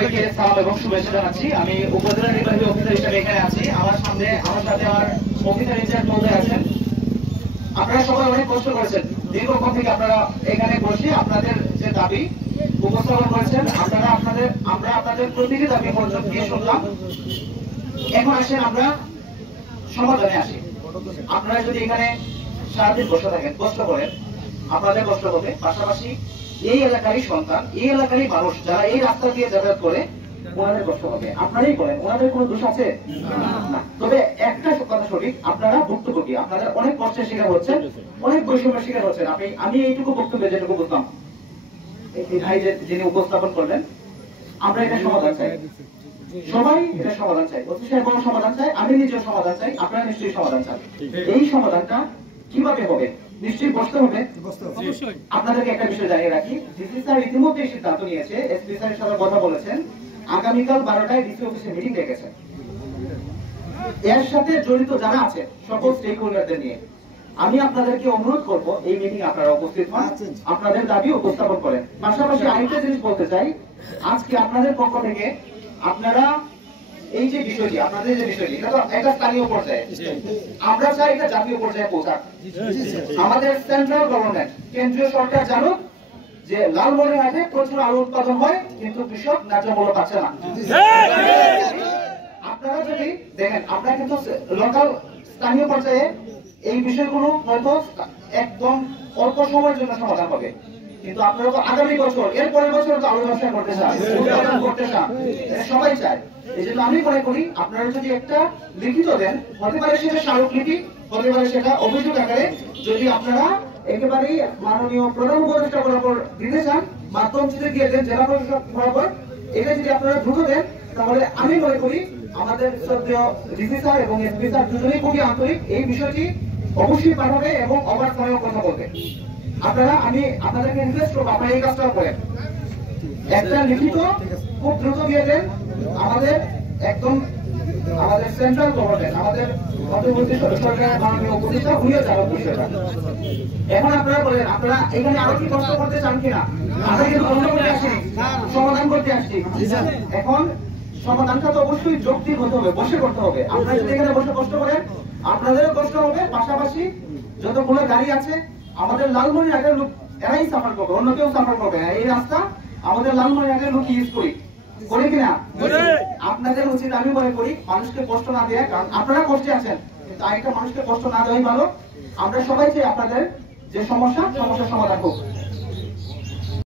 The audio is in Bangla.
সবাইকে সালাম এবং শুভেচ্ছা জানাচ্ছি। আমি উপজেলা নির্বাহী অফিসার হিসেবে এখানে আছি। আমার সাথে আমার অফিসার ইনচার্জ মহোদয় আছেন। আপনারা সবাই অনেক কষ্ট করেছেন, দীর্ঘক্ষণ থেকে আপনারা এখানে বসে আপনাদের যে দাবি উপস্থাপন করেছেন। আমরা আপনাদের প্রতিটি দাবি মনোযোগ দিয়ে শুনলাম। এখন আসেন আমরা সমাধানে আসি। আপনারা যদি এখানে সারাদিন বসে থাকেন, কষ্ট করেন, আপনাদের কষ্ট হবে, পাশাপাশি এই এলাকারই সন্তান, এই এলাকারই মানুষ যারা এই রাস্তা দিয়ে যাতায়াত করে ওনাদের কষ্ট হবে। আপনারাই করেন, ওনাদের কোনো দোষ আছে না। তবে একটা কথা সঠিক, আপনারা ভুক্তভোগী, আপনারা অনেক কষ্টের শিকার হচ্ছেন, অনেক বৈষম্যের শিকার হচ্ছেন। আমি এইটুকু বক্তব্যে যেটুকু বুঝলাম, এই ভাই যিনি উপস্থাপন করলেন, আমরা এটা সমাধান চাই, সবাই এটা সমাধান চাই, অতি সাহেব সমাধান চাই, আমি নিজেও সমাধান চাই, আপনারা নিশ্চয়ই সমাধান চান। এই সমাধানটা কিভাবে হবে? নিশ্চয়ই বসতে হবে। আপনাদেরকে একটা বিষয় জানিয়ে রাখি, ডিসি স্যার ইতিমধ্যে সিদ্ধান্ত নিয়েছে, এসপি স্যারের সাথে কথা বলেছেন, আগামীকাল 12টায় ডিসি অফিসে মিটিং ডেকেছে। এর সাথে জড়িত যারা আছে সকল স্টেক হোল্ডারদের নিয়ে আমি আপনাদেরকে অনুরোধ করব, এই মিটিং আপনারা উপস্থিত হন, আপনাদের দাবি উপস্থাপন করেন। পাশাপাশি আরেকটা জিনিস বলতে চাই, আজকে আপনাদের পক্ষ থেকে আপনারা এই যে বিষয়টি, আপনাদের যে বিষয়টি, এটা তো একটা স্থানীয় পর্যায়ে, আমরা চাই এটা জাতীয় পর্যায়ে পৌঁছাক। আমাদের সেন্ট্রাল গভর্নমেন্ট, কেন্দ্রীয় সরকার জানুক যে লালমনিরহাটে প্রচুর আলু উৎপাদন হয়, কিন্তু কৃষক ন্যায্য মূল্য পাচ্ছে না। আপনারা যদি দেখেন, আমরা কিন্তু লোকাল স্থানীয় পর্যায়ে এই বিষয়গুলো হয়তো একদম অল্প সময়ের জন্য সমাধান হবে, কিন্তু আপনারা তো আগামী বছর, এর পরের বছর তো আলু ব্যবসা করতে চান, উৎপাদন করতে চান, সবাই চায়। এই জন্য আমি মনে করি আপনারা যদি একটা লিখিত দেন, হতে পারে সেটা স্মারকলিপি, হতে পারে সেটা অভিযোগ আকারে, যদি আপনারা একেবারেই মাননীয় প্রধান উপদেষ্টা বরাবর দিতে চান, মাধ্যম যদি দিয়ে দেন জেলা প্রশাসক বরাবর, এটা যদি আপনারা দ্রুত দেন, তাহলে আমি মনে করি আমাদের শ্রদ্ধেয় ডিসি স্যার এবং এসপি স্যার দুজনেই খুবই আন্তরিক, এই বিষয়টি অবশ্যই পাঠাবে এবং অবাধ সময়ে কথা বলবে। আপনারা, আমি আপনাদেরকে রিকোয়েস্ট করবো, আপনারা এই কাজটা করেন, একটা লিখিত খুব দ্রুত দিয়ে দেন। আমাদের একদম আমাদের সেন্ট্রাল গভর্নমেন্ট, আমাদের অন্তর্বর্তী সরকারের মাননীয় উপদেষ্টা উনিও যাবেন বিষয়টা। এখন আপনারা বলেন, আপনারা এখানে আরো কি কষ্ট করতে চান কিনা? আমরা কিন্তু কষ্ট করে আসছি, সমাধান করতে আসছি। এখন সমাধানটা তো অবশ্যই যৌক্তিক হতে হবে, বসে করতে হবে। আপনারা যদি এখানে বসে কষ্ট করেন, আপনাদেরও কষ্ট হবে, পাশাপাশি যতগুলো গাড়ি আছে আমাদের লালমনিরহাটের লোক এরাই সাফার করবে, অন্য কেউ সাফার করবে না। এই রাস্তা আমাদের লালমনিরহাটের লোক ইউজ করি কিনা? আপনাদের উচিত, আমি মনে করি, মানুষকে কষ্ট না দেয়া, কারণ আপনারা কষ্টে আছেন, কিন্তু আরেকটা মানুষকে কষ্ট না দেওয়াই ভালো। আমরা সবাই চাই আপনাদের যে সমস্যার সমাধান হোক।